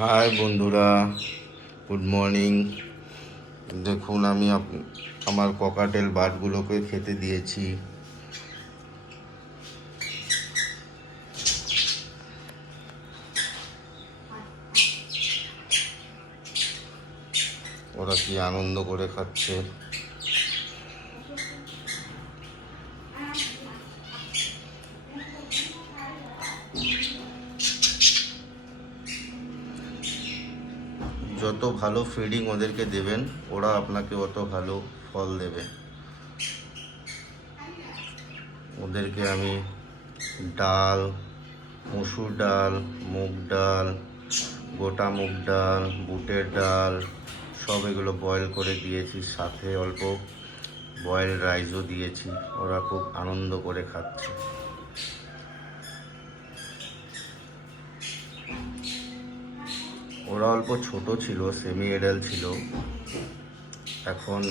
High বন্ধুরা, good morning. দেখুন আমি আমার ককাটেল বার্ডগুলোকে খেতে দিয়েছি। ওরা কি আনন্দ করে খাচ্ছে। যত ভালো ফিডিং ওদেরকে দেবেন, ওরা আপনাকে অত ভালো ফল দেবে। ওদেরকে আমি ডাল, মসুর ডাল, মুগ ডাল, গোটা মুগ ডাল, বুটের ডাল সব এগুলো বয়েল করে দিয়েছি, সাথে অল্প বয়েল রাইসও দিয়েছি। ওরা খুব আনন্দ করে খাচ্ছে। ওরা অল্প ছোট ছিল, সেমি এডাল্ট ছিল। এখন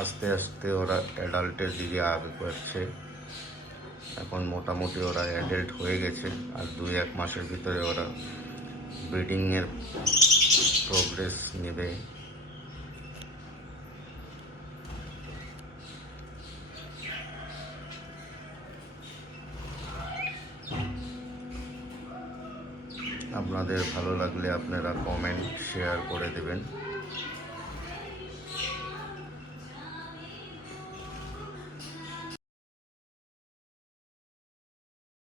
আস্তে আস্তে ওরা অ্যাডাল্টের দিকে আগাচ্ছে। এখন মোটামুটি ওরা অ্যাডাল্ট হয়ে গেছে, আর 2-1 মাসের ভিতরে ওরা ব্রিডিংয়ের প্রোগ্রেস নেবে। আপনাদের ভালো লাগলে আপনারা কমেন্ট শেয়ার করে দেবেন।